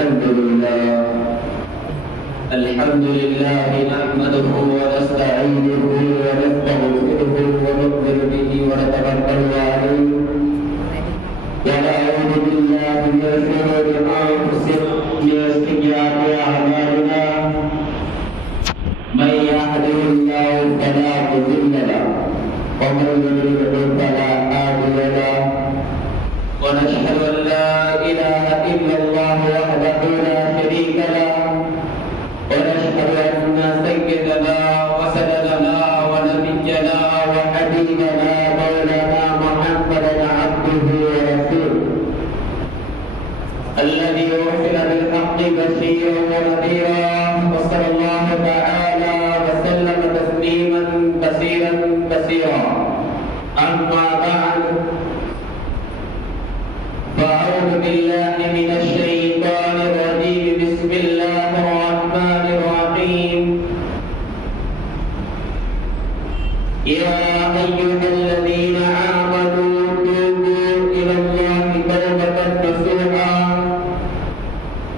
الحمد لله نحمده ونستعينه ونستغفره ونؤمن به ونتوكل عليه ونعوذ بالله من شرور انفسنا ومن سيئات اعمالنا من يهده الله فلا مضل له ومن يضلل فلا هادي له ونشهد ان لا اله الا الله وحده لا شريك له ونشهد أن سيدنا وسندنا ونبينا وحبيبنا مولانا محمدا عبده ورسوله الذي أرسل بالحق بشيرا ونذيرا وصلى الله تعالى وسلم تسليما كثيرا كثيرا أما بعد فأعوذ بالله من الشيطان الرجيم بسم الله الرحمن الرحيم يا أيها الذين آمنوا توبوا إلى الله توبة نصوحا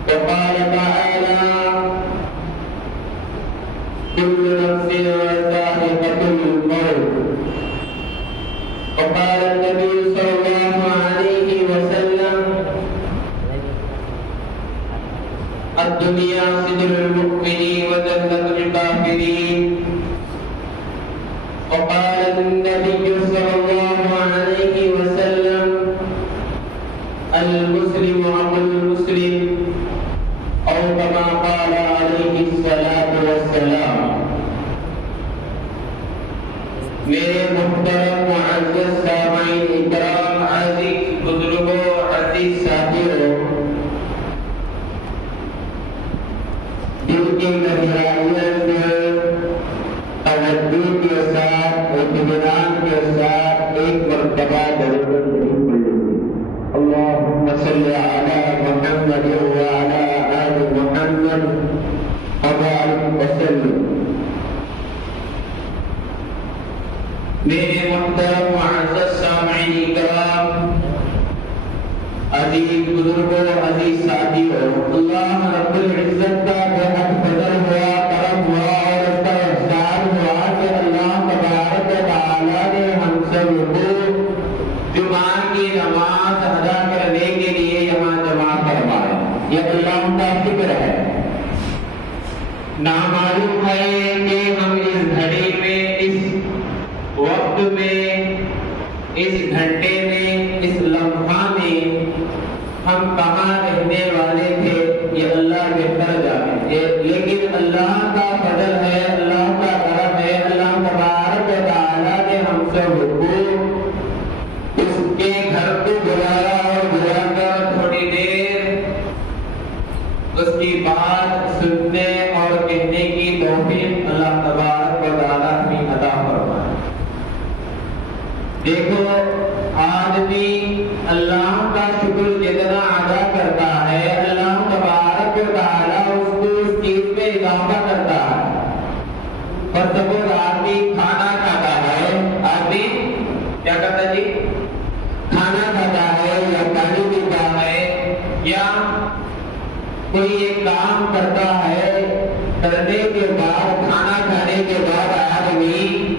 وقال تعالى كل نفس ذائقة الموت وقال النبي صلى الله عليه وسلم الدنيا سجن المؤمنين وجنة الكافرين وقال النبي صلى الله عليه وسلم المسلم أخو المسلم أو كما قال عليه الصلاة والسلام میرے محترم معزز سامعین اکرام عزیز بزرگوں عزیز ساتھیوں دل کی گہرائیوں سے توجہ کے ساتھ اطمینان کے ساتھ ایک مرتبہ درود شریف پڑھیں اللہم صل علی محمد وعلی آل محمد وبارک وسلم میرے محترم معزز سامعین کرام عزیز بزرگوں عزیز ساتھیوں اللہ رب العزت کا بہت فضل ہوا کرم ہوا اور اس کا احسان ہوا کہ اللہ تبارک و تعالیٰ نے ہم سب کو جمعہ کی نماز ادا کرنے کے لیے یہاں جمع کروایا یہ اللہ کا شکر ہے نامعلوم ہے کہ ہم اس گھڑی میں اس وقت میں اس گھنٹے میں اس لمحہ میں ہم کہاں رہنے والے تھے یہ اللہ بہتر جانے لیکن اللہ کا فضل ہے اللہ کا کرم ہے اللہ تبارک و تعالیٰ نے ہم سب کو اس کے گھر کو بلایا اور بلا کر تھوڑی دیر اس کی بات سننے اور کہنے کی توفیق اللہ تبارک و تعالیٰ نے عطا فرمایا دیکھو آدمی اللہ کا شکر جتنا ادا کرتا ہے اللہ تبارک و تعالیٰ اس کو اس چیز میں اضافہ کرتا ہے اور سپوز آدمی کھانا کھاتا ہے آدمی کیا کرتا جی کھانا کھاتا ہے یا پانی پیتا ہے یا کوئی ایک کام کرتا ہے کرنے کے بعد کھانا کھانے کے بعد آدمی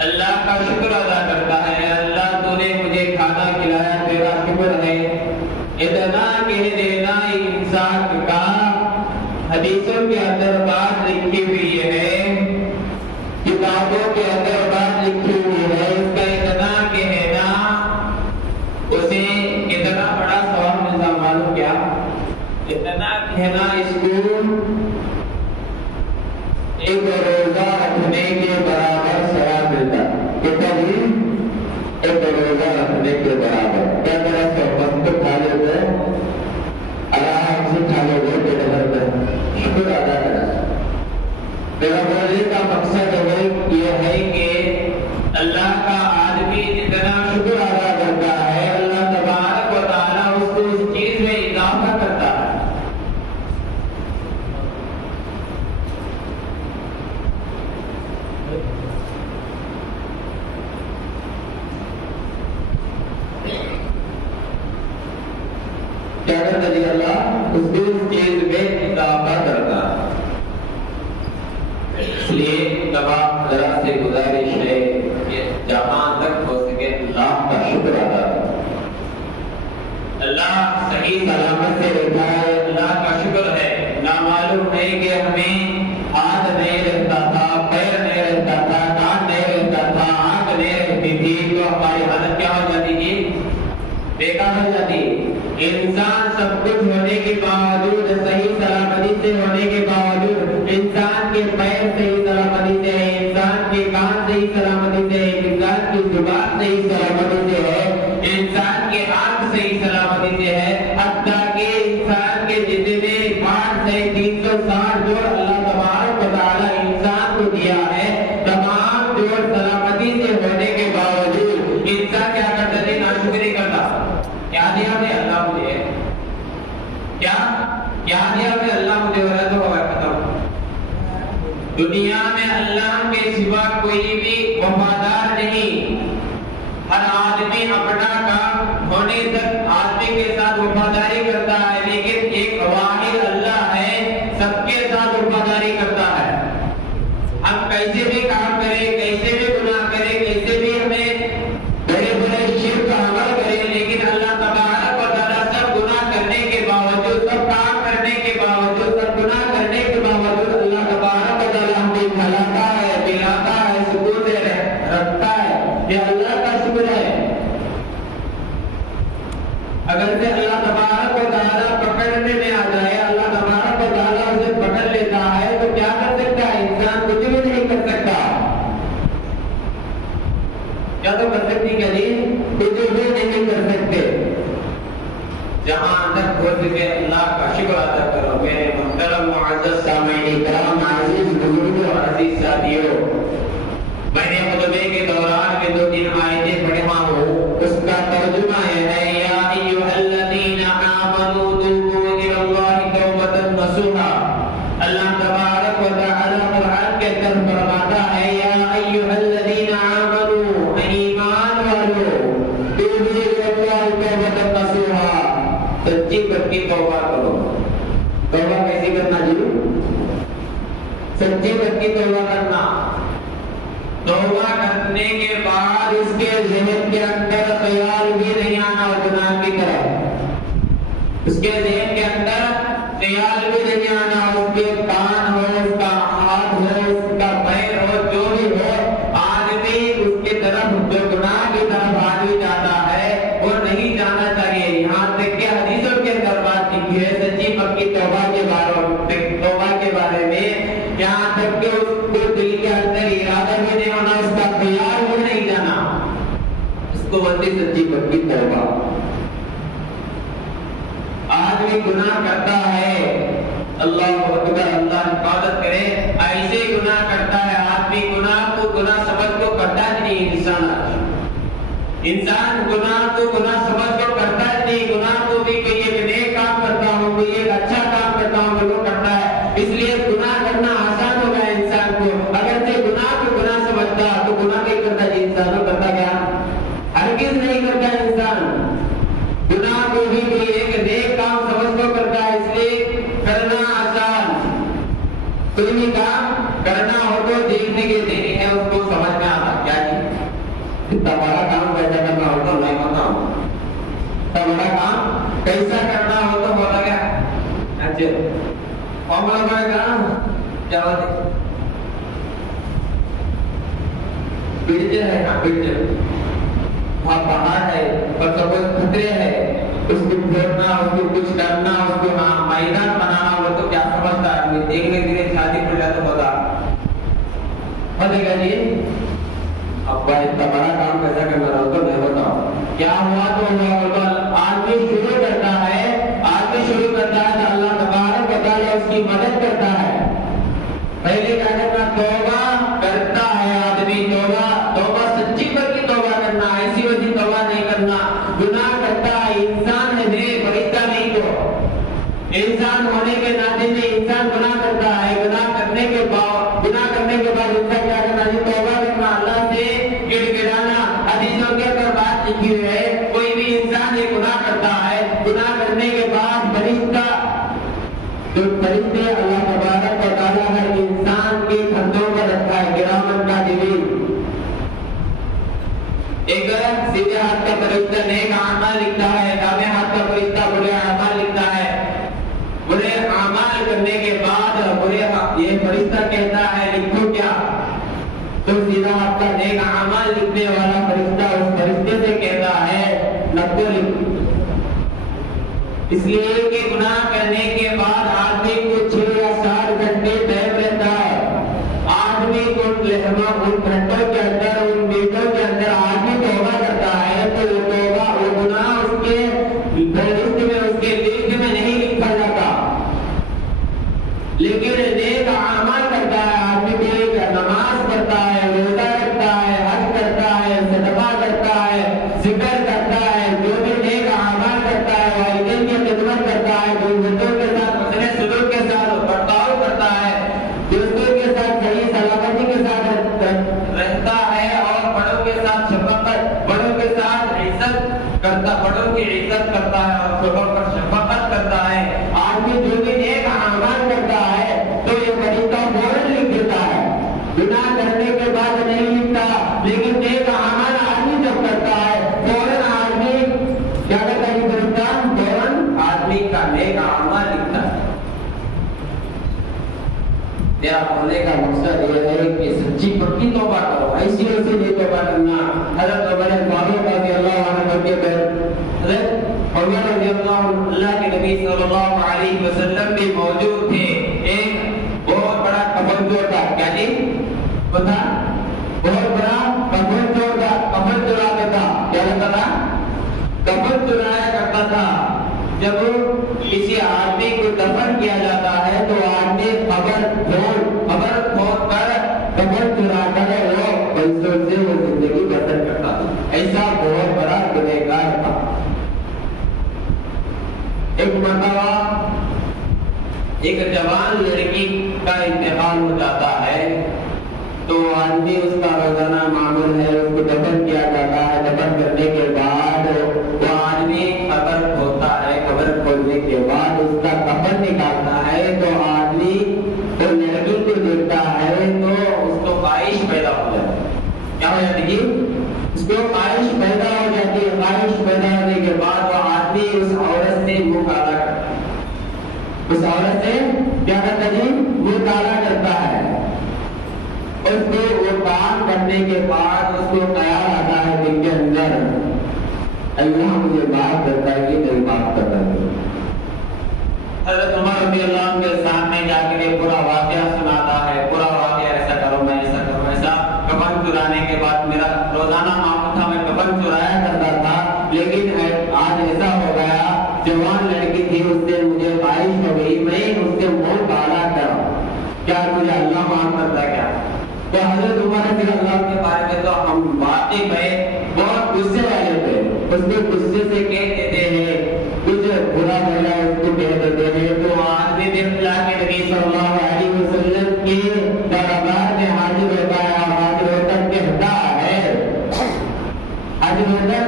اللہ کا شکر ادا کرتا ہے اللہ تو نے مجھے کھانا کھلایا تیرا شکر ہے اتنا کہہ دینا انسان کا حدیثوں کے اندر بات لکھی ہوئی ہے کتابوں کے اندر بات لکھی ہوئی ہے اس کا اتنا کہنا اسے اتنا بڑا ثواب ملتا معلوم کیا اتنا کہنا اس کو ایک روزہ رکھنے کے برابر ثواب ملتا کتنا جی ایک روزہ رکھنے کے برابر کیا طرح سے وقت کھا لیتے ہیں آرام سے کھا لیتے ہیں شکر ادا کرنا میرا بولنے کا مقصد یہ ہے کہ اللہ کا آدمی جتنا شکر ادا کرتا ہے اللہ تبارک و تعالیٰ اس کو اس چیز میں اضافہ کرتا ہے سے 360 جوڑ اللہ تبارک و تعالیٰ انسان کو دیا ہے. تمام جوڑ سلامتی سے ہونے کے باوجود انسان کیا کرتا ہے؟ ناشکری کرتا. کیا دیا ہمیں اللہ مجھے؟ کیا دیا ہمیں اللہ مجھے؟ دنیا میں اللہ کے سوا کوئی بھی وفادار نہیں. ہر آدمی اپنا کام ہونے تک آدمی کے ساتھ وفاداری کرتا ہے، لیکن ایک واحد اللہ ہے سب کے ساتھ وفاداری کرتا ہے. ہم کیسے بھی کام کریں، کیسے بھی گناہ کریں، کیسے بھی ہمیں بڑے بڑے شرک کا عمل کریں، لیکن اللہ تبارک و تعالیٰ سب گناہ کرنے کے باوجود، سب کام کرنے کے باوجود، سب گناہ کرنے کے باوجود اللہ تبارک و تعالیٰ ہمیں کھلاتا ہے، پلاتا ہے، سکون سے رکھتا ہے. یہ اللہ کا شکر ہے. اگر سے اللہ تبارک و تعالیٰ پکڑنے میں آ جائے، اللہ تبارک و تعالیٰ اسے پکڑ لیتا ہے تو کیا کر سکتا ہے؟ انسان کچھ بھی نہیں کر سکتا. کیا تو کر سکتی؟ کیا جی؟ کچھ بھی نہیں کر سکتے. جہاں تک ہو سکے اللہ کا شکر ادا کرو. میرے محترم معزز سامعین کرام، عزیز بزرگوں اور عزیز ساتھیوں، میں نے خطبے کے دوران میں 2-3 آیتیں پڑھا ہوں. اس کا ترجمہ یہ ہے: یا ایھا الذین آمنوا توبوا الی اللہ توبۃ نصوحا. اللہ تبارک و تعالی قرآن کے اندر فرماتا ہے: یا ایھا الذین آمنوا، ایمان والو، توبوا الی اللہ توبۃ نصوحا، سچی پکی توبہ کرو. توبہ کیسے کرنا جی؟ سچی پکی توبہ کرنا. توبہ کرنے کے بعد اس کے ذہن کے اندر خیال بھی نہیں آنا گناہ کی طرف. اس کے ذہن کے اندر خیال بھی نہیں آنا. اس کے کان ہو، اس کا ہاتھ ہو، اس کا پیر ہو، جو بھی ہو، آدمی اس کی طرف، جو گناہ کی طرف آدمی جاتا ہے وہ نہیں جانا چاہیے. یہاں تک کہ حدیثوں کے اندر بات لکھی ہے سچی پکی توبہ کے بارے میں، یہاں تک کہ اس کو دل کے اندر ارادہ بھی نہیں ہونا، اس کا خیال بھی نہیں جانا. اس کو بولتے سچی پکی توبہ. آدمی گناہ کرتا ہے، اللہ اکبر، اللہ حفاظت کرے، ایسے گناہ کرتا ہے آدمی. گناہ سمجھ کو کرتا نہیں انسان گناہ سمجھ کو کرتا نہیں. گناہ کو بھی کوئی ایک نیک کام کرتا ہوں، کوئی ایک اچھا کام کرتا ہوں وہ کرتا ہے. اس لیے گناہ کرنا آسان ہو گیا انسان کو. اگر سے گناہ کو گناہ سمجھتا تو گناہ نہیں کرتا جی انسان. کرتا کیا؟ ہرگز نہیں کرتا انسان. گناہ کو بھی کوئی ایک نیک کام سمجھ کو کرتا ہے، اس لیے کرنا آسان. کوئی بھی کام کرنا ہو تو دیکھنے کے دیکھنے ہے، اس کو سمجھ میں آتا. کیا جی اتنا بڑا کام کیسا کرنا ہو تو نہیں ہوتا ہوں. اتنا بڑا کام کیسا کرنا ہو تو بولا گیا اچھا فارمولا پڑے گا کیا بات ہے؟ برج ہے نا، برج وہاں پہاڑ ہے، پر سب خطرے ہے، اس کو پھیرنا، اس کو کچھ کرنا، اس کو میدان بنانا ہو تو کیا سمجھتا ہے؟ دیکھنے کے لیے شادی پڑ جائے تو ہوتا پتہ گا جی. اب اتنا بڑا کام کیسا کرنا رہا تو نہیں ہوتا. کیا ہوا تو ہوا. آدمی شروع کرتا ہے تو اللہ تبارک و تعالیٰ اس کی مدد کرتا ہے. پہلے کیا کرنا؟ توبہ کرتا ہے آدمی. توبہ سچی پکی توبہ کرنا، ایسی ویسی توبہ نہیں کرنا. گناہ کرتا ہے انسان ہے، میرے فرشتہ نہیں. تو انسان ہونے کے ناطے میں انسان گناہ کرتا ہے. گناہ کرنے کے بعد انسان کیا کرنا؟ توبہ کرنا، اللہ سے گڑ گڑانا. حدیثوں کے اندر بات لکھی ہے کوئی بھی انسان یہ گناہ کرتا ہے، گناہ کرنے کے بعد فرشتے اللہ تبارک و تعالیٰ ہر انسان کے کندھوں پر رکھا ہے کرامن کاتبین. ایک سیدھے ہاتھ کا فرشتہ نیک اعمال لکھتا ہے، دائیں ہاتھ کا فرشتہ برے اعمال لکھتا ہے. برے اعمال کرنے کے بعد یہ فرشتہ کہتا ہے لکھو کیا؟ تو سیدھا ہاتھ کا نیک اعمال لکھنے والا فرشتہ اس فرشتے سے کہتا ہے نقل لکھ. اس لیے کہ گناہ کرنے کے بعد آدمی کو 6 یا 7 گھنٹے ٹائم رہتا ہے. آدمی کو ان گھنٹوں کے اندر، ان منٹوں کے اندر آدمی توبہ کرتا ہے تو وہ توبہ، وہ گناہ اس کے فہرست میں، اس کے لسٹ میں نہیں لکھا جاتا. میرا بولنے کا مقصد یہ ہے کہ سچی پکی توبہ کرو، ایسی ویسی نہیں توبہ کرنا۔ حضرت عمر فاروق رضی اللہ عنہ کے حضرت عمر رضی اللہ کے نبی صلی اللہ علیہ وسلم بھی موجود تھے۔ ایک بہت بڑا کفن چور تھا، کیا جی پتا؟ بہت بڑا کفن چور تھا، کفن چراتا تھا، کیا کرتا تھا؟ کفن چرایا کرتا تھا۔ جب کسی آدمی کو دفن کیا جاتا ہے تو آدمی قبر کھود کر کفن چرا کر وہ پیسوں سے وہ زندگی بسر کرتا تھا۔ ایسا بہت بڑا گنہگار تھا۔ ایک مرتبہ ایک جوان لڑکی کا انتقال ہو جاتا ہے تو آدمی اس کا روزانہ معمول ہے اس کو دفن کیا جاتا ہے۔ دفن کرنے کے بعد وہ آدمی قبر کھودتا ہے، قبر کھودنے کے بعد اس کا کفن نکالتا ہے تو آدمی وہ لڑکی کو دیکھتا ہے تو اس کو خواہش پیدا ہو جاتی ہے۔ کیا ہو جاتی ہے؟ اس کو خواہش پیدا ہو جاتی ہے۔ خواہش پیدا ہونے کے بعد وہ آدمی اس عورت سے منہ کالا کرتا ہے، اس عورت سے کیا کرتا ہے؟ منہ کالا کرتا ہے۔ اس کو وہ کام کرنے کے بعد اس کو خیال آتا ہے دل کے اندر، اللہ مجھے معاف کرتا ہے کہ نہیں معاف کرتا ہے۔ حضرت عمر رضی اللہ عنہ کے سامنے جا کے یہ پورا واقعہ سناتا ہے، پورا واقعہ ایسا کرو میں ایسا کروں ایسا۔ کفن چرانے کے بعد میرا روزانہ معمول تھا، میں کفن چرایا کرتا تھا، لیکن آج ایسا ہو گیا، جوان لڑکی تھی اس سے مجھے خواہش ہو گئی، میں اس سے منہ کالا کرا، کیا مجھے اللہ معاف کرتا کیا؟ تو حضرت عمر رضی اللہ کے بارے میں تو ہم واقعی میں بہت غصے والے تھے، اس کو غصے سے کہہ دیتے ہیں، کچھ برا بھلا اس کو کہہ دیتے ہیں تو آدمی بھی اللہ کے نبی صلی اللہ علیہ وسلم کے دربار میں حاضر ہوتا ہے اور حاضر ہو کر کہتا ہے، حاضر ہو کر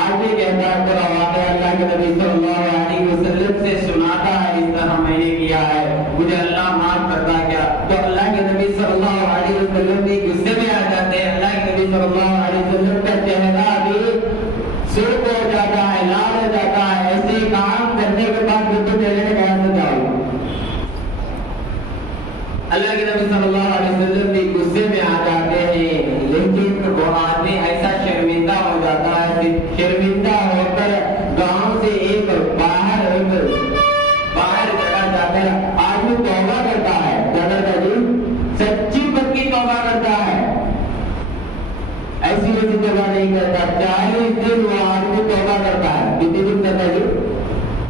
آدمی کہتا ہے پورا واقعہ اللہ کے نبی صلی اللہ علیہ وسلم سے سناتا ہے، اس طرح میں نے کیا ہے، مجھے اللہ معاف کرتا کیا؟ تو اللہ کے نبی صلی اللہ علیہ وسلم بھی غصے میں آ جاتے ہیں۔ اللہ کے نبی صلی اللہ علیہ وسلم کا چہرہ بھی سرخ ہو جاتا ہے، لال ہو جاتا ہے۔ ایسے کام کرنے کے بعد پھر تو چہرے کہاں سے جاؤ؟ اللہ کے نبی صلی اللہ علیہ وسلم بھی غصے میں آ جاتے ہیں، لیکن وہ آدمی ایسا شرمندہ ہو جاتا ہے، شرمندہ ہو کر گاؤں سے ایک باہر جگہ جا کر آدمی توبہ کرتا ہے، سچی پکی توبہ کرتا ہے، ایسی ویسی توبہ نہیں کرتا۔ 40 دن وہ آدمی توبہ کرتا ہے، کتنے دن کرتا ہے؟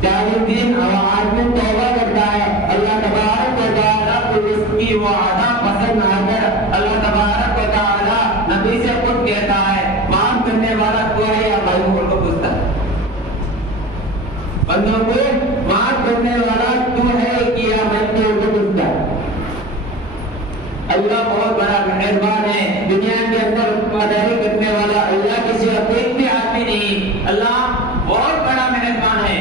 40 دن وہ آدمی توبہ کرتا ہے۔ اللہ تبارک و تعالیٰ کو اس کی وہ عطا پسند آ کر اللہ تبارک و تعالیٰ نبی سے خود کہتا ہے، معاف کرنے والا تو ہے یا بھائیوں کو پوچھتا ہے، بندوں کو معاف کرنے والا تو ہے کہ یا بھائیوں کو پوچھتا ہے۔ اللہ بہت بڑا مہربان ہے، دنیا کے اندر حکمرانی کرنے والا اللہ کسی ایک بھی آدمی نہیں، اللہ بہت بڑا مہربان ہے۔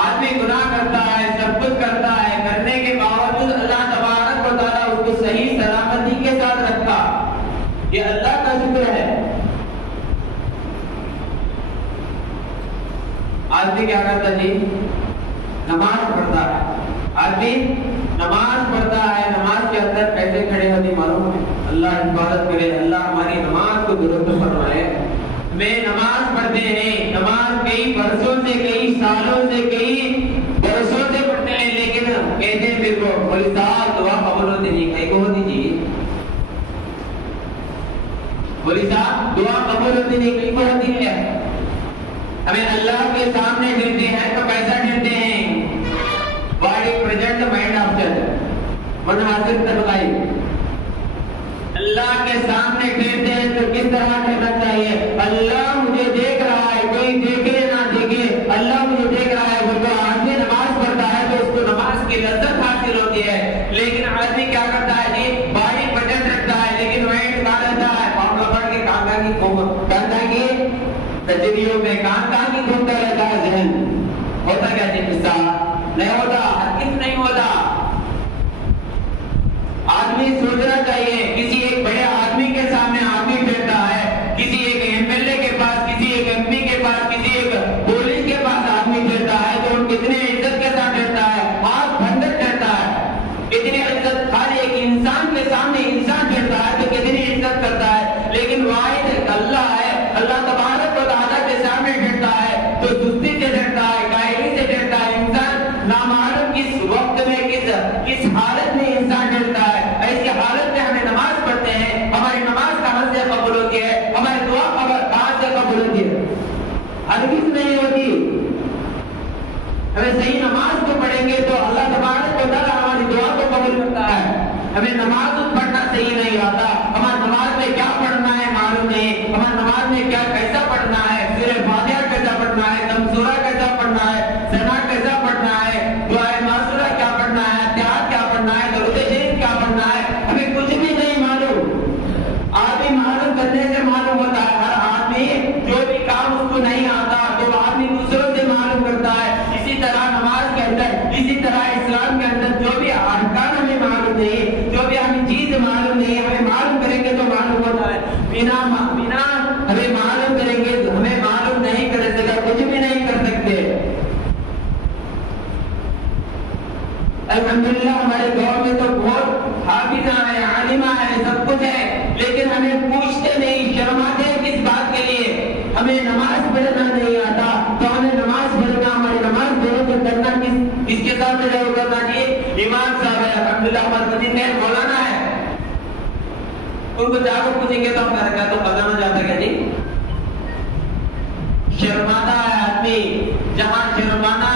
آدمی گناہ کرتا ہے، سب کچھ کرتا ہے، کرنے کے باوجود اللہ تبارک و تعالیٰ اس کو صحیح سلامتی کے ساتھ رکھا، یہ اللہ کا شکر ہے۔ آدمی کیا کرتا جی؟ نماز پڑھتا ہے، آدمی نماز پڑھتا ہے، نماز کے اندر کیسے کھڑے ہوتے معلوم ہے؟ اللہ حفاظت کرے، اللہ ہماری نماز کو درست فرمائے۔ میں نماز پڑھتے ہیں، نماز کئی برسوں سے، کئی سالوں سے، کئی برسوں سے پڑھتے ہیں، لیکن کہتے ہیں میرے کو مولوی صاحب دعا قبول ہوتی نہیں، کہیں کو ہوتی جی؟ مولوی صاحب دعا قبول ہوتی نہیں، کہیں کو ہوتی ہے؟ ہمیں اللہ کے سامنے ڈرتے ہیں تو کیسا ڈرتے ہیں؟ باڈی پریزنٹ مائنڈ آبسینٹ، من حاصل تبقائی۔ اللہ کے سامنے ڈرتے ہیں تو کس طرح ڈرنا چاہیے؟ اللہ مجھے دیکھ رہا ہے، کوئی دیکھے نہ دیکھے، اللہ مجھے دیکھ رہا ہے۔ وہ جو آدمی نماز پڑھتا ہے تو اس کو نماز کی لذت حاصل ہوتی ہے، لیکن آدمی کیا کرتا ہے جی؟ باڈی پریزنٹ رکھتا ہے لیکن مائنڈ کہاں رہتا ہے؟ معاملہ پڑھ کے کہاں کی تجریوں میں کہاں کی گھومتا رہتا ہے ذہن۔ ہوتا کیا جی؟ قصہ نہیں ہوتا، ہرگز نہیں ہوتا۔ آدمی سوچنا چاہیے، کسی ایک بڑے آدمی کے سامنے آدمی ڈرتا ہے، کسی ایک MLA کے پاس، کسی ایک MP کے پاس، کسی ایک پولیس کے پاس آدمی ڈرتا ہے تو کتنے عزت کے ساتھ ڈرتا ہے، آنکھ بند ڈرتا ہے، کتنے کس وقت میں کس حالت میں انسان ڈرتا ہے، ایسی حالت میں ہمیں نماز پڑھتے ہیں، ہماری نماز کہاں سے قبول ہوتی ہے، ہماری دعا کہاں سے قبول ہوتی ہے؟ ہرگز نہیں ہوتی۔ ہمیں صحیح نماز کو پڑھیں گے تو اللہ تبارک و تعالیٰ ہماری دعا کو قبول کرتا ہے۔ ہمیں نماز پڑھنا صحیح نہیں آتا، ہماری نماز میں کیا پڑھنا ہے معلوم نہیں، ہماری نماز میں کیا کیسا پڑھنا ہے، سورہ فاتحہ کیسا پڑھنا ہے، دم سورہ کیسا پڑھنا ہے، ثنا کیسا پڑھنا ہے، دعائے معصورہ کیا پڑھنا ہے، اتحاد کیا پڑھنا ہے، درود شریف کیا پڑھنا ہے، ہمیں کچھ بھی نہیں معلوم۔ آدمی معلوم کرنے سے معلوم ہوتا ہے، ہر آدمی جو بھی کام اس کو نہیں آتا تو آدمی دوسروں سے معلوم کرتا ہے۔ اسی طرح نماز کے اندر، اسی طرح اسلام کے اندر جو بھی ارکان ہمیں معلوم نہیں، جو بھی ہمیں چیز معلوم نہیں، ہمیں معلوم کریں گے تو معلوم ہوتا ہے۔ بنا ہمیں معلوم کریں گے تو ہمیں معلوم نہیں کر سکتا، کچھ بھی نہیں کر سکتے۔ الحمدللہ ہمارے گاؤں میں تو بہت حافظہ ہے، عالمہ ہے، سب کچھ ہے، لیکن ہمیں پوچھتے نہیں، شرماتے ہیں کس بات کے لیے؟ ہمیں نماز پڑھنا نہیں آتا تو ہمیں نماز پڑھنا، ہماری نماز درست کرنا کس کے ساتھ ضرور کرنا چاہیے؟ امام صاحب ہے، الحمدللہ ہمارے مدین میں مولانا ہے، ان کو جا کر پوچھیں گے تو ہم کیا تو پتا نہ جاتا کیا جی؟ شرماتا ہے آدمی، جہاں شرمانا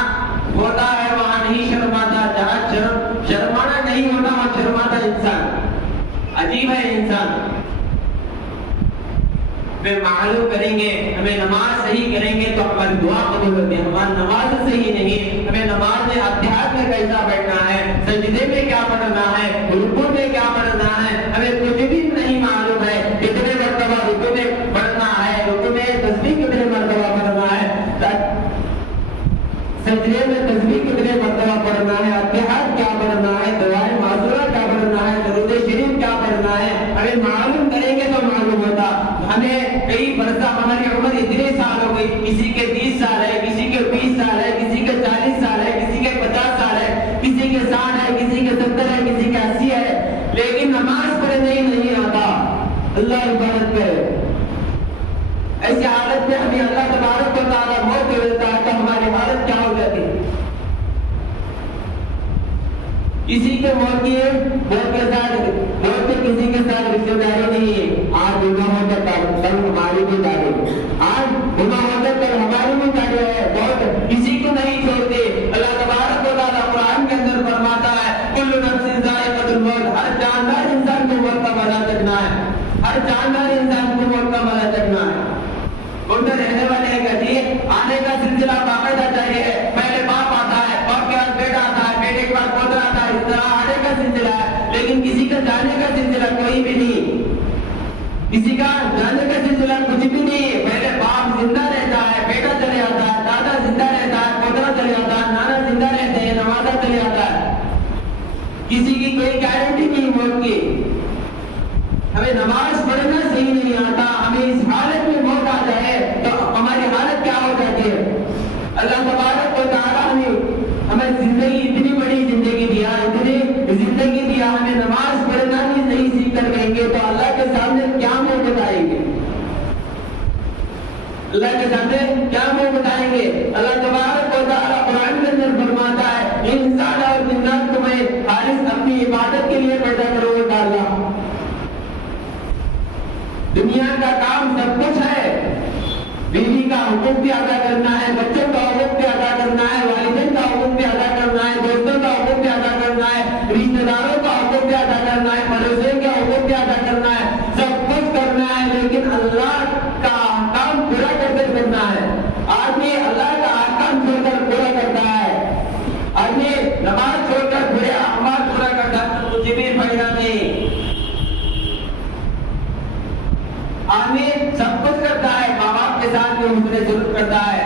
ہوتا ہے وہاں نہیں شرماتا، جہاں شرمانا نہیں ہوتا وہاں شرماتا انسان۔ عجیب ہے انسان۔ ہمیں معلوم کریں گے، ہمیں نماز صحیح کریں گے تو ہماری دعا قبول ہوتی ہے۔ ہماری نماز صحیح نہیں، ہمیں نماز میں اتحاد میں کیسا بیٹھنا ہے، سجدے میں کیا پڑھنا ہے، رکوع میں کیا پڑھنا ہے، ہمیں کچھ بھی نہیں معلوم ہے۔ کتنے مرتبہ رکوع میں پڑھنا ہے، رکوع میں تسبیح کتنے مرتبہ پڑھنا ہے، سجدے میں تسبیح کتنے مرتبہ پڑھنا ہے، اتحاد کیا پڑھنا ہے، دعائے معصورہ کیا پڑھنا ہے، درود شریف کیا پڑھنا ہے، ہمیں معلوم کریں گے تو معلوم ہوتا۔ ہمیں کئی برسہ، ہماری عمر اتنے سال ہو گئی، کسی کے 30 سال ہے، کسی کے 20 سال ہے، کسی کے 40 سال ہے، کسی کے 50 سال ہے، کسی کے 60 ہے، کسی کے 70 ہے، کسی کے 80 ہے، لیکن نماز پڑھنے ہی نہیں آتا۔ اللہ عبادت کرے۔ ایسی حالت میں ہمیں اللہ تبارک و تعالیٰ موت دے دیتا ہے تو ہماری حالت کیا ہو جاتی ہے؟ کسی کے موت کے کسی کے ساتھ رشتہ داری نہیں ہے۔ آج گناہ ہوتا کل ہماری بھی داری، آج گناہ ہوتا کل ہماری بھی داری ہے، بہت کسی کو نہیں چھوڑتے۔ اللہ تبارک و تعالیٰ قرآن کے اندر فرماتا ہے کل نفس ذائقۃ الموت، ہر جاندار انسان کو موت کا مزہ چکھنا ہے، ہر جاندار انسان کو موت کا مزہ چکھنا ہے۔ ان میں رہنے والے ہیں کہ آنے کا سلسلہ باقاعدہ چاہیے، پہلے باپ آتا ہے، باپ کے بعد بیٹا آتا ہے، بیٹے کے بعد پوتا آتا ہے، اس طرح آنے کا سلسلہ ہے، لیکن کسی کا جانے کا سلسلہ کوئی بھی نہیں، کسی کا جانے کا سلسلہ کچھ بھی نہیں ہے۔ پہلے باپ زندہ رہتا ہے، بیٹا چلے آتا ہے، دادا زندہ رہتا ہے، پوتا چلے آتا ہے، نانا زندہ رہتے ہیں، نوازا چلے آتا ہے، کسی کی کوئی گارنٹی نہیں موت کی۔ ہمیں نماز پڑھنا صحیح نہیں آتا، ہمیں اس حالت میں موت آ جائے تو ہماری حالت کیا ہو جاتی ہے؟ اللہ تبارک و تعالیٰ ہمیں زندگی، اتنی بڑی زندگی دیا، اتنی زندگی دیا، ہمیں نماز پڑھنا بھی نہیں سیکھ کر گئیں گے تو اللہ کے سامنے کیا منہ بتائیں گے؟ اللہ کے سامنے کیا منہ بتائیں گے؟ اللہ تبارک و تعالیٰ قرآن کے اندر فرماتا ہے انسان اور جنات کو میں خالص اپنی عبادت کے لیے پیدا کروں گا۔ اللہ دنیا کا کام سب کچھ ہے، بیوی کا حقوق بھی ادا کرنا ہے، بچوں کا حقوق بھی ادا کرنا ہے، والدین کا حقوق بھی ادا کرنا ہے، دوستوں کا حقوق بھی ادا کرنا ہے، رشتہ داروں کا حقوق بھی ادا کرنا ہے، پڑوسیوں کا حقوق بھی ادا کرنا ہے، سب کچھ کرنا ہے، لیکن اللہ کا احکام پورا کر کے کرنا ہے۔ آدمی اللہ کا احکام چھوڑ کر پورا کرتا ہے، آدمی نماز چھوڑ کر برے اعمال پورا کرتا ہے تو مجھے بھی فائدہ نہیں۔ آدمی سب کچھ کرتا ہے، ماں باپ کے ساتھ بھی حسن سلوک کرتا ہے،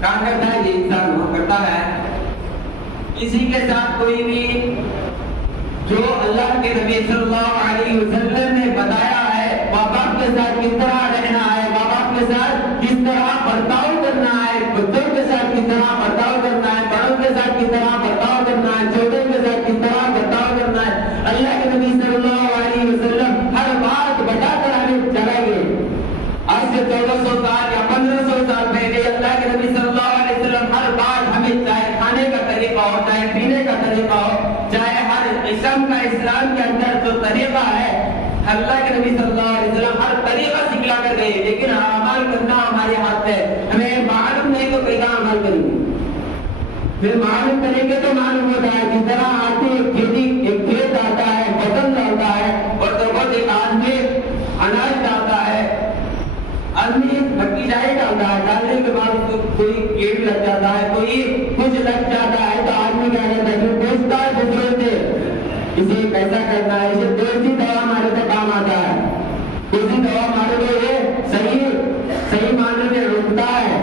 کام کرتا ہے، یہ انسان وہ کرتا ہے۔ کسی کے ساتھ کوئی بھی جو اللہ کے نبی صلی اللہ علیہ وسلم نے بتایا ہے ماں باپ کے ساتھ کس طرح رہنا ہے، ماں باپ کے ساتھ کس طرح برتاؤ کرنا ہے، بچوں کے ساتھ کس طرح برتاؤ کرنا ہے، بڑوں کے ساتھ کس طرح برتاؤ کرنا ہے، چھوٹوں کے ساتھ کس طرح برتاؤ کرنا ہے، اللہ کے نبی صلی اللہ علیہ وسلم ہر بات بتا کر ہمیں چلائیں گے۔ آج سے 1400 سال یا 1500 سال پہلے اللہ کے نبی صلی اللہ علیہ وسلم ہر بات ہمیں چاہے کھانے کا طریقہ ہوتا ہے، چاہے پینے کا طریقہ ہو، چاہے ہر قسم کا اسلام کے اندر جو طریقہ ہے، اللہ کے نبی صلی اللہ علیہ وسلم ہر طریقہ سکھلا کر گئے، لیکن اعمال کرنا ہمارے ہاتھ ہے، ہمیں معلوم نہیں تو کیسا عمل کریں گے؟ پھر معلوم کریں گے تو معلوم ہوتا ہے، جس طرح آدمی ایک کھیت آتا ہے، فصل ڈالتا ہے، اور تو بہت ایک آدمی اناج ڈالتا ہے، آدمی مٹی ڈائی ڈالتا ہے، ڈالنے کے بعد اس کو کوئی کیڑ لگ جاتا ہے، کوئی کچھ لگ جاتا ہے، تو آدمی کیا کرتا ہے؟ جو پوچھتا ہے دوسرے سے اسے کیسا کرنا ہے، اسے دوسری دوا ہمارے سے کام آتا ہے، دوسری دوا ہمارے کو یہ صحیح معنی میں روکتا ہے،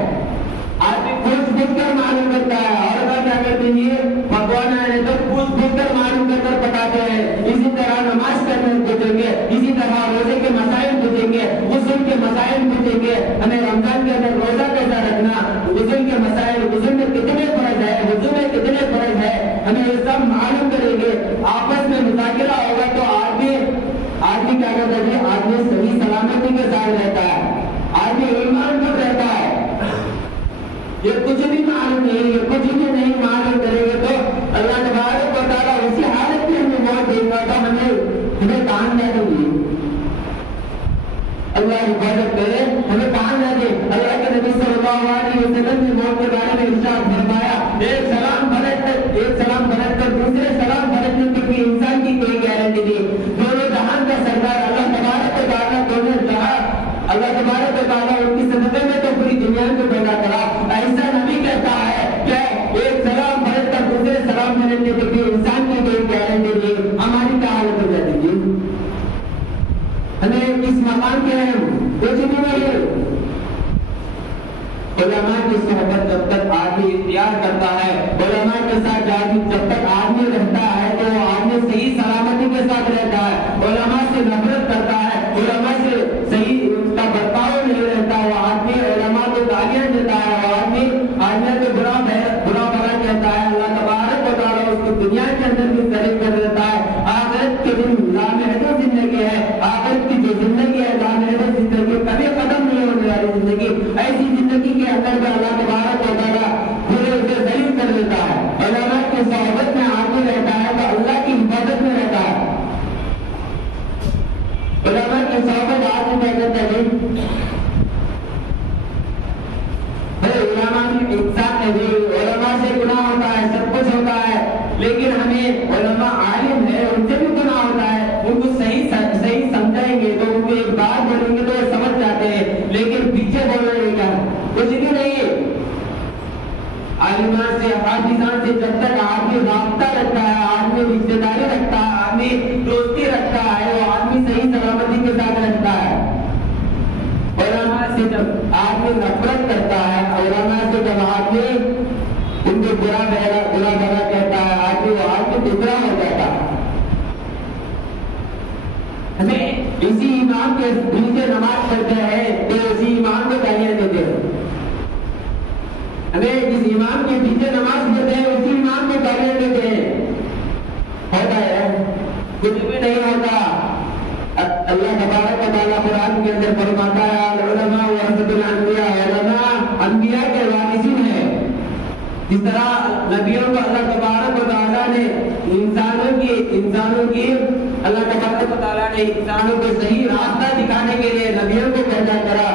آدمی پوچھ کر معلوم کرتا ہے، اور کیا کرتے ہیں؟ پکوانا ہے تو پوچھ کر معلوم کر پکاتے ہیں، اسی طرح نماز کرنے پوچھیں گے، اسی طرح روزے کے مسائل پوچھیں گے، غسل کے مسائل پوچھیں گے، ہمیں رمضان کے اندر روزہ کیسا رکھنا، غسل کے مسائل، غسل میں کتنے فرض ہے، وضو میں کتنے فرض ہے، ہمیں یہ سب معلوم کریں گے، آپس میں مذاکرہ ہوگا تو آدمی کیا کرتا ہے؟ آدمی صحیح سلامتی کے ساتھ رہتا ہے، آدمی ایمان پر رہتا ہے، یہ کچھ بھی معلوم نہیں، یہ کچھ بھی نہیں معلوم کریں گے تو اللہ تبارک و تعالیٰ اسی حالت میں ہمیں موت دے گا، تو ہمیں کہاں جانے گی؟ اللہ حفاظت کرے، ہمیں کہاں جانے؟ اللہ کے نبی صلی اللہ علیہ وسلم نے موت کے بارے میں ارشاد فرمایا، ایک سلام پلٹ کر دوسرے سلام پلٹنے کی بھی انسان کی کوئی گارنٹی نہیں، دونوں جہان کا سردار اللہ تبارک و تعالیٰ اللہ تبارک و تعالیٰ ان کی صدقے میں تو پوری دنیا کو پیدا کرا، ایسا نبی کہتا ہے کہ ایک سلام پلٹ کر دوسرے سلام پلٹنے کی بھی انسان کی کوئی گارنٹی نہیں، ہماری کیا حالت ہو جاتی جی؟ ہمیں کس مقام کے ہیں؟ کچھ بھی نہیں۔ علماء کی صحبت جب تک آدمی اختیار کرتا ہے، علماء کے ساتھ جب تک آدمی رہتا ہے تو وہ آدمی صحیح سلامتی کے ساتھ رہتا ہے، علماء سے نفرت کرتا ہے، علماء سے صحیح اس کا برتاؤ نہیں رہتا، وہ آدمی علماء کو گالیاں دیتا ہے، وہ آدمی کو برا بھلا کہتا ہے، اللہ تبارک و تعالیٰ اس کو دنیا کے اندر بھی ذلیل کر دیتا ہے، آخرت کے دن لامحدود زندگی ہے، آخرت کی جو زندگی ہے لامحدود زندگی، کبھی ختم نہیں ہونے والی زندگی، ایسی زندگی کے اندر بھی اللہ تبارک و تعالیٰ پورے اسے ذلیل کر دیتا ہے۔ علماء کی صحبت میں آدمی رہتا ہے تو اللہ کی حفاظت میں رہتا ہے، علماء کی صحبت آدمی کیا کرتا ہے؟ علماء انسان ہے جی، علماء سے گناہ ہوتا ہے، سب کچھ ہوتا ہے، لیکن ہمیں علماء عالم ہے ان سے بھی گناہ ہوتا ہے، ان کو صحیح سمجھائیں گے تو ان کو ایک بات بولیں گے تو وہ سمجھ جاتے ہیں، لیکن پیچھے بول رہے ہیں کیا؟ کچھ بھی نہیں۔ عالمان سے حافظان سے جب تک آدمی رابطہ رکھتا ہے، آدمی رشتے داری رکھتا ہے، آدمی دوستی رکھتا ہے، وہ آدمی صحیح سلامتی کے ساتھ رہتا ہے۔ علماء سے جب آدمی نفرت کرتا ہے، علماء سے جب آدمی ان کو برا بھلا کہتا ہے، وہ آدمی دوسرا ہو جاتا ہے۔ ہمیں اسی امام کے پیچھے نماز پڑھتے ہیں تو اسی امام کو گالیاں دیتے ہیں، ہمیں جس امام کے پیچھے نماز پڑھتے ہیں اسی امام کو گالیاں دیتے ہیں، ہوتا ہے؟ کچھ بھی نہیں ہوتا۔ اللہ تبارک و تعالیٰ قرآن کے اندر فرماتا ہے العلماء ورثۃ الانبیاء، علماء انبیاء کے وارثین ہیں۔ جس طرح نبیوں کو اللہ تبارک و تعالیٰ نے انسانوں کی اللہ تبارک و تعالیٰ نے انسانوں کو صحیح راستہ دکھانے کے لیے نبیوں کو پیدا کرا،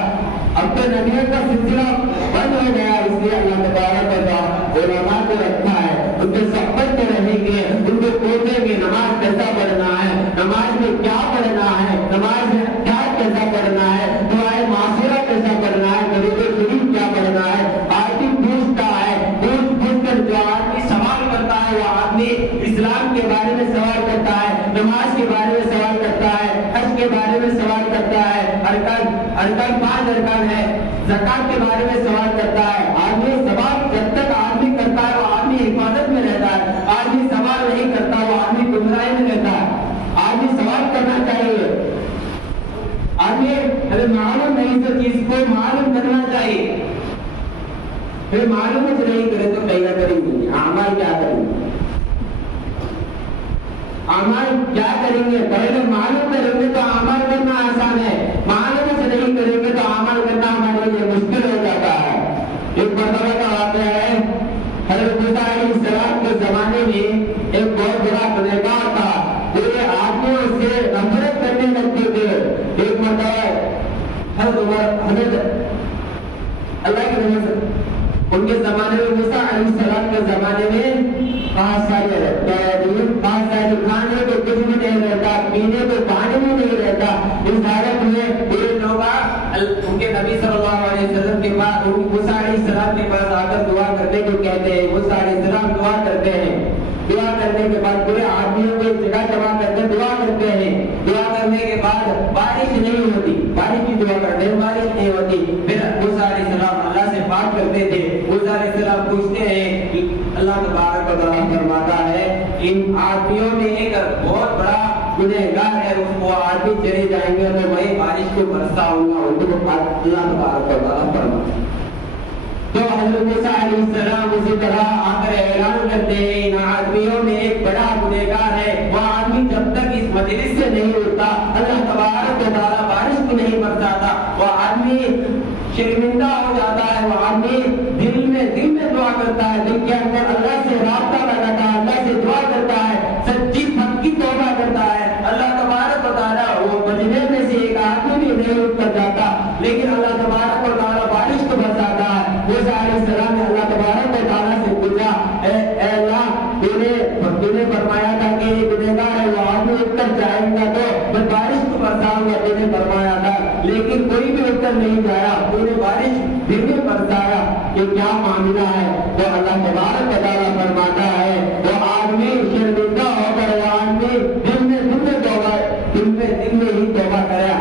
اب تو نبیوں کا سلسلہ بند ہو گیا، اس لیے اللہ تبارک و تعالیٰ علماء کو رکھا ہے، ان کے صحبت میں رہیں گے، ان کو پوچھیں گے نماز کیسا پڑھنا ہے، نماز میں کیا پڑھنا ہے، نماز میں کیا کیسا پڑھنا ہے، دعائے معاشرہ کیسا پڑھنا ہے، درود شریف کیا پڑھنا ہے، آدمی پوچھتا ہے، پوچھ کر جو آدمی سوال کرتا ہے وہ آدمی اسلام کے بارے میں سوال کرتا ہے، نماز کے بارے میں سوال کرتا ہے، حج کے بارے میں سوال کرتا ہے، ارکان 5 ارکان ہے، زکات کے بارے میں سوال کرتا ہے، آدمی سوال جب تک آدمی کرتا ہے وہ آدمی حفاظت میں رہتا ہے، آدمی سوال نہیں کرتا وہ آدمی گمراہی میں رہتا ہے۔ آدمی سوال کرنا چاہیے، آدمی ہمیں معلوم نہیں تو چیز کو معلوم کرنا چاہیے، پھر معلوم نہیں کرے تو کہیں نہ کریں گے، اعمال کیا کریں گے؟ اعمال کیا کریں گے؟ پہلے معلوم کریں گے تو اعمال کرنا آسان ہے، معلوم سے نہیں کریں گے تو اعمال کرنا ہمارے لیے مشکل ہو جاتا ہے۔ ایک مرتبہ کا واقعہ ہے، حضرت موسیٰ علیہ السلام کے زمانے سارے کھانے کو کچھ بھی نہیں رہتا، پینے کو پانی بھی نہیں رہتا، اس حالت میں یہ لوگ ان کے نبی صلی اللہ علیہ وسلم کے پاس، موسیٰ علیہ السلام کے پاس آ کر دعا کرنے کو کہتے ہیں. موسیٰ علیہ السلام دعا کرتے ہیں. دعا کرنے کے بعد پورے آدمیوں کو ایک جگہ جمع کرتے دعا کرتے ہیں. دعا کرنے کے بعد بارش نہیں ہوتی، بارش کی دعا کرتے ہیں، بارش نہیں ہوتی. پھر موسیٰ علیہ السلام اللہ سے بات کرتے تھے. موسیٰ علیہ السلام پوچھتے ہیں کہ اللہ تبارک و تعالیٰ فرماتا ہے ان آدمیوں میں ایک بہت بڑا گنہگار ہے، وہ آدمی چلے جائیں گے تو میں بارش کو برساؤں گا. ان کو اللہ تبارک و تعالیٰ فرماتا ہے. تو حضرت موسیٰ علیہ السلام اسی طرح آ کر اعلان کرتے ہیں ان آدمیوں میں ایک بڑا گنہگار ہے، وہ آدمی جب تک اس مجلس سے نہیں اٹھتا اللہ تبارک و تعالیٰ بارش کو نہیں برساتا. وہ آدمی شرمندہ ہو جاتا ہے، وہ آدمی دل میں دعا کرتا ہے، دل کے اندر اللہ سے رابطہ لگاتا ہے، اللہ سے دعا کرتا ہے، سچی پکی توبہ کرتا ہے. اللہ تبارک و تعالیٰ وہ مجلس میں سے ایک آدمی بھی نہیں اٹھ کر جاتا، لیکن اللہ تبارک و تعالیٰ بارش کو برساتا ہے. موسیٰ علیہ السلام نے اللہ تبارک و تعالیٰ سے پوچھا اے اللہ تو نے فرمایا تھا کہ یہ گنہگار ہے، وہ آدمی اٹھ کر جائے گا تو میں بارش کو برساؤں گا، تو نے فرمایا تھا، لیکن کوئی بھی اٹھ کر نہیں جایا، تو نے بارش پھر بھی برسایا. یہ کیا معاملہ ہے؟ تو اللہ تبارک و تعالیٰ فرماتا ہے وہ آدمی شرمندہ ہو کر وہ آدمی دل میں ہی توبہ کرا.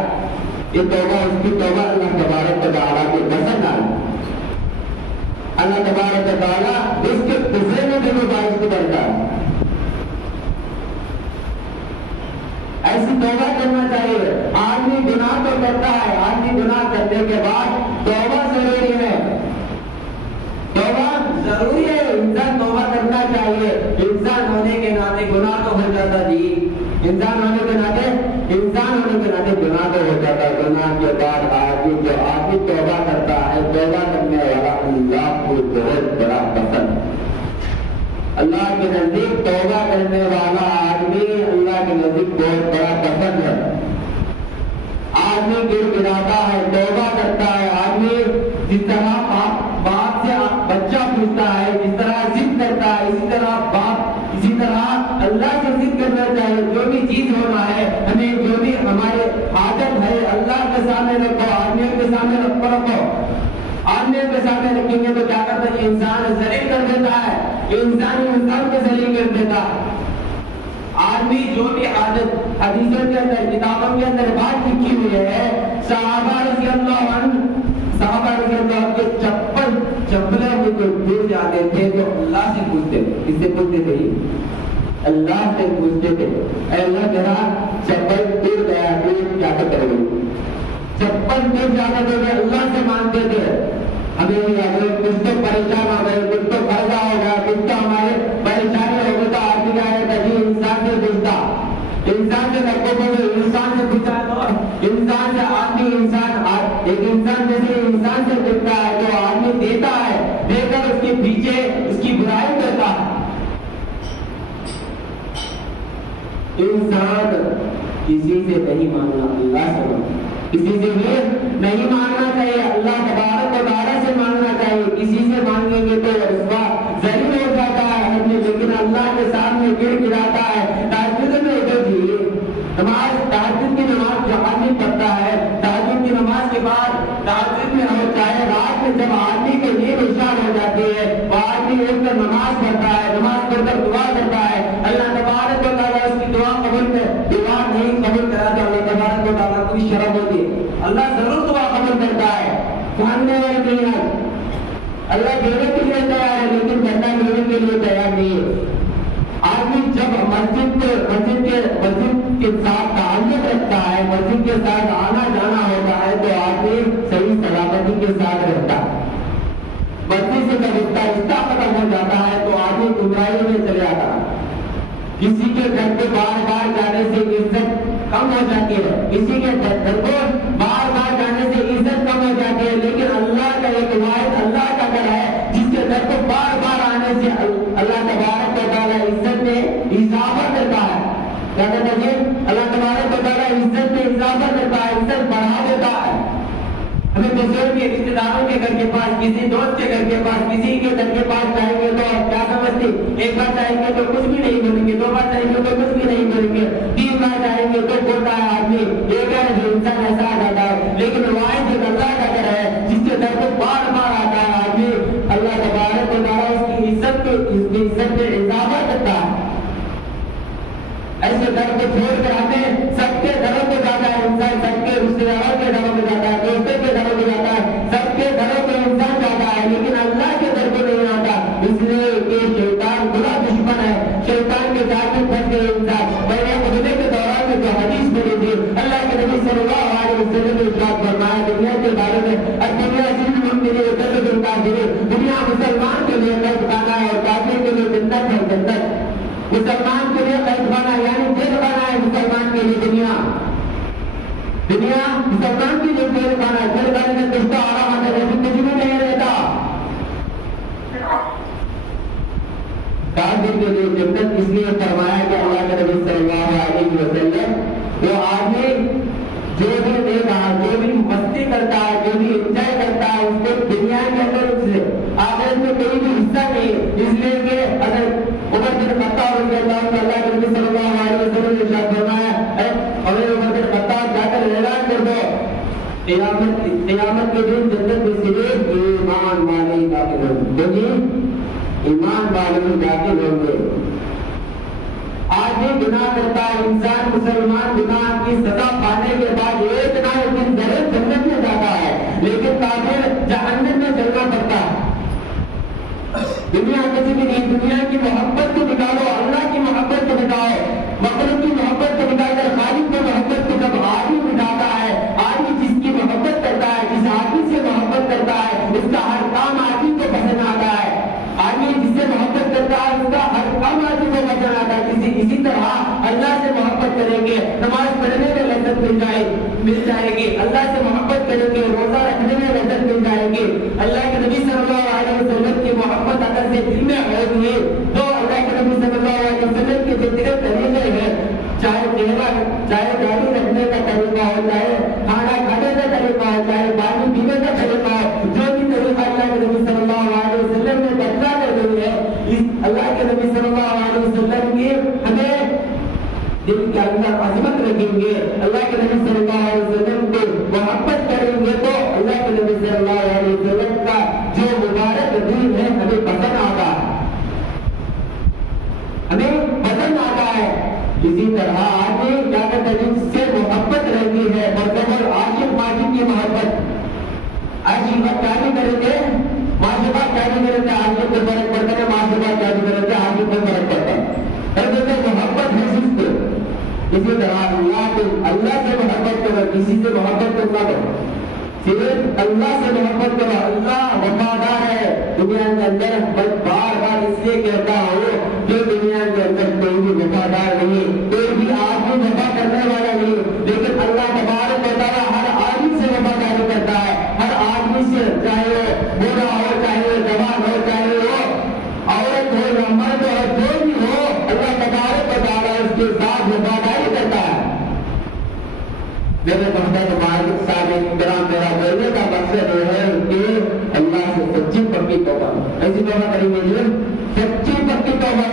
یہ توبہ اس کی توبہ اللہ تبارک و تعالیٰ کو پسند آئی. اللہ تبارک و تعالیٰ اس کے دوسرے میں بھی بارش کو کرتا ہے. ایسی توبہ کرنا چاہیے. آدمی گناہ تو کرتا ہے، آدمی گناہ کرنے کے بعد توبہ ضروری ہے، توبہ ضروری ہے. انسان توبہ کرنا چاہیے. انسان ہونے کے ناطے گناہ تو ہو جاتا جی، انسان ہونے کے ناطے گناہ تو ہو جاتا ہے. گناہ کے بعد آدمی توبہ کرتا ہے، توبہ کرنے والا اللہ کو بہت بڑا پسند. اللہ کے نزدیک توبہ کرنے والا آدمی اللہ کے نزدیک بہت بڑا پسند ہے. آدمی گر گراتا ہے، توبہ کرتا ہے. آدمی جس طرح باپ سے بچہ پوچھتا ہے، جس طرح ضد کرتا ہے، اسی طرح اللہ سے ضد کرنا چاہیے. جو بھی چیز ہونا ہے ہمیں، جو بھی ہمارے عادت ہے اللہ کے سامنے رکھو، آدمیوں کے سامنے رکھو. آدمیوں کے سامنے رکھیں گے تو کیا کرتا ہے انسان ذلیل کر دیتا ہے، انسان کو ذلیل کر دیتا. آدمی جو بھی عادت حدیثوں کے اندر کتابوں کے اندر بات لکھی ہوئی ہے، صحابہ رضی اللہ عنہ کے چپلیں بھی کوئی گر جاتے تھے تو اللہ سے پوچھتے تھے. کس سے پوچھتے تھے؟ اللہ سے پوچھتے تھے اے اللہ میرا چپل گر گیا، کیا کرو گے؟ چپل گر جاتا تھے اللہ سے مانگتے تھے. ہمیں کچھ تو پریشان ہو گئے، کچھ تو فائدہ ہو گیا، کچھ تو ہمارے پریشانی ہو گئی تو آدمی آئے گا جی انسان سے پوچھتا، انسان سے انسان سے پوچھا تو انسان سے آدمی ایک انسان جیسے انسان سے پوچھتا ہے تو آدمی دیتا ہے، دے کر اس کے پیچھے اس کی برائی کرتا ہے. انسان کسی سے نہیں مانگنا، اللہ سے مانگنا. کسی سے بھی نہیں مانگنا چاہیے، اللہ تبارک و تعالیٰ سے مانگنا چاہیے. کسی سے مانگیں گے تو رسوا ذلیل ہو جاتا ہے آدمی، لیکن اللہ کے سامنے گر گراتا ہے. تہجد میں تہجد کی نماز جو آدمی پڑھتا ہے، تہجد کی نماز کے بعد تہجد میں ہو چاہے رات میں جب آدمی کے نیند اشار ہو جاتی ہے وہ آدمی اٹھ کر نماز پڑھتا ہے، نماز پڑھ کر دعا کرتا ہے. اللہ تبارک و تعالیٰ اس کی دعا دعا نہیں قبول کرا تو اللہ تبارک و تعالیٰ کو بھی شرم ہوتی ہے. اللہ ضرور دعا قبول کرتا ہے، ماننے والے کے لیے اللہ دینے کے لیے تیار ہے لیکن بندہ لینے کے لیے تیار نہیں ہے. آدمی جب مسجد کے ساتھ تعلق رکھتا ہے، مسجد کے ساتھ آنا جانا ہوتا ہے تو آدمی صحیح سلامتی کے ساتھ رہتا ہے. مسجد سے جب رشتہ ختم ہو جاتا ہے تو آدمی گمراہی میں چلے جاتا ہے. کسی کے گھر پہ بار بار جانے سے عزت کم ہو جاتی ہے، کسی کے گھر کو بار بار جانے سے عزت کم ہو جاتی ہے. لیکن اللہ کا ایک واحد اللہ کا گھر ہے جس کے گھر کو بار بار آنے سے اللہ تبارک و تعالیٰ عزت میں اضافہ کرتا ہے. کیا کہتے ہیں؟ اللہ تبارک و تعالیٰ عزت میں اضافہ کرتا ہے، عزت بڑھا دیتا ہے. ہمیں بزرگ کے رشتے داروں کے گھر کے پاس، کسی دوست کے گھر کے پاس، کسی کے گھر کے پاس جائیں گے تو آپ کیا سمجھتے؟ ایک بار جائیں گے تو کچھ بھی نہیں بولیں گے، 2 بار جائیں گے تو کچھ بھی نہیں بولیں گے، 3 بار جائیں گے تو بولتا ہے آدمی ایک ہے جو انسان ایسا آ جاتا ہے. لیکن روایت جو اللہ کا گھر ہے جس کے در کو بار بار آتا ہے آدمی، اللہ تبارک و تعالیٰ اس کی عزت میں اضافہ کرتا ہے. ایسے در کو چھوڑ کر آتے ہیں، سب کے گھروں کو جاتا ہے انسان، سب کے رشتے داروں کے گھروں میں جاتا ہے، دوستوں کے گھروں میں جاتا ہے، سب کے گھروں میں انسان جاتا ہے، لیکن اللہ کے گھر کو نہیں آتا. اس لیے کہ شیطان بڑا دشمن ہے، شیطان کے جال میں پھنس گئے انسان. میں نے خطبے کے دوران میں جو حدیث پڑھی تھی، اللہ کے نبی صلی اللہ علیہ وسلم نے ارشاد فرمایا دنیا کے بارے میں، دنیا صرف کے لیے دنیا مسلمان کے لیے قید خانہ ہے اور کافر کے لیے جنت ہے. جنت مسلمان کے لیے قید خانہ یعنی جیل خانہ ہے، مسلمان کے لیے دنیا مسلمان کے لیے جیل خانہ ہے. جیل خانے میں کچھ تو آرام آتا ہے، کچھ بھی نہیں رہتا. کافر کے لیے جنت اس لیے فرمایا کہ اللہ کے نبی صلی اللہ علیہ وسلم وہ آدمی جو بھی دیکھا، جو بھی مستی کرتا ہے، جو بھی انجوائے کرتا ہے، اس کو دنیا کے اندر اسے آخرت میں کوئی بھی حصہ نہیں. اس لیے کہ اگر عمر بن خطاب رضی اللہ عنہ اللہ کے نبی صلی اللہ علیہ وسلم نے ارشاد فرمایا اگر عمر بن خطاب جا کر اعلان کر دو قیامت کے دن جنت میں صرف ایمان والے داخل ہوں گے، ایمان والے داخل ہوں گے. آج بھی گناہ کرتا ہے انسان، مسلمان گناہ کی سزا پانے کے بعد ایک نہ ایک دن ضرور جنت میں جاتا ہے، لیکن کافر جہنم میں چلنا پڑتا ہے. دنیا کسی بھی نہیں، دنیا کی محبت کو نکالو، اللہ کی محبت کو نکالو، مخلوق کی محبت کو نکال کر خالق کی محبت کو جب آدمی مٹاتا ہے، آدمی جس کی محبت کرتا ہے، جس آدمی سے محبت کرتا ہے، اس کا ہر کام آدمی کو پسند آتا ہے. آدمی جس سے محبت کرتا ہے اس کا ہر کام آدمی کو پسند آتا ہے. اسی طرح اللہ سے محبت کریں گے، نماز پڑھنے میں لذت مل جائے گی. اللہ سے محبت کریں گے، روزہ رکھنے میں لذت مل جائے گی. اللہ کے نبی صلی اللہ علیہ وسلم کی محبت اگر سے دل میں ہوگی تو اللہ کے نبی صلی اللہ علیہ وسلم کے جتنے طریقے ہیں، چاہے گاڑی رکھنے کا طریقہ ہو، چاہے کھانا کھانے کا طریقہ ہو، چاہے پانی پینے کا طریقہ ہو، جو بھی طریقہ اللہ کے نبی صلی اللہ علیہ وسلم نے بتلا کر دی ہے، اللہ کے نبی صلی اللہ علیہ وسلم کی ہمیں دل کے اندر عظمت رکھیں گے، اللہ کے نبی صلی اللہ علیہ وسلم کو محبت کریں گے تو اللہ کے نبی صلی اللہ علیہ وسلم کا جو مبارک دین ہے ہمیں پسند آتا ہے، ہمیں پسند آتا ہے. اسی طرح آدمی کیا کہتے ہیں جس سے محبت رہتی ہے، برتبر عاشق ماجد کی محبت. عاشق بات کیا نہیں کریں گے، معاشقہ کیا نہیں کریں گے، عاشق کو فرق پڑتا ہے، معاشقہ کیا نہیں کریں گے، عاشق کو فرق پڑتا ہے. محبت ہے صرف. اسی طرح اللہ سے محبت کرو، کسی سے محبت کرنا کرو، صرف اللہ سے محبت کرو. اللہ وفادار ہے دنیا کے اندر. بار بار اس لیے کہتا ہوں کہ دنیا کے اندر کوئی بھی وفادار نہیں، کوئی بھی آدمی وفا کرنے والا نہیں، لیکن اللہ تبارک و تعالیٰ ہر آدمی سے وفاداری کرتا ہے. ہر آدمی سے، چاہے وہ بوڑھا ہو، چاہے وہ جوان ہو، چاہے وہ عورت ہو یا مرد ہو، جو بھی ہو، اللہ تبارک و تعالیٰ اس کے ساتھ وفاداری کرتا ہے. میرے محترم مالک صاحب کرام، میرا بولنے کا مقصد یہ ہے کہ اللہ سے سچی پکی توبہ، ایسی توبہ کریں گے، سچی پکی توبہ.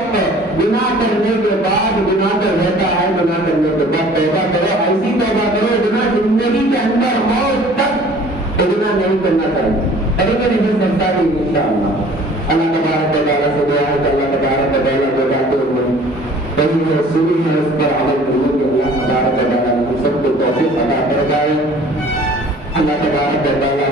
گناہ کرنے کے بعد گناہ کر رہتا ہے، گناہ کرنے کے بعد توبہ کرو، ایسی توبہ کرو گناہ زندگی کے اندر موت تک گناہ نہیں کرنا چاہیے. کریں گے نہیں سکتا بھی انشاءاللہ. اللہ تبارک و تعالیٰ سے دعا ہے کہ اللہ تبارک و تعالیٰ کو جاتے ہوئے کہیں رسولی ہے اس پر عمل کرنے کے اللہ تبارک و تعالیٰ ہم سب کو توفیق عطا فرمائے. اللہ تبارک و تعالیٰ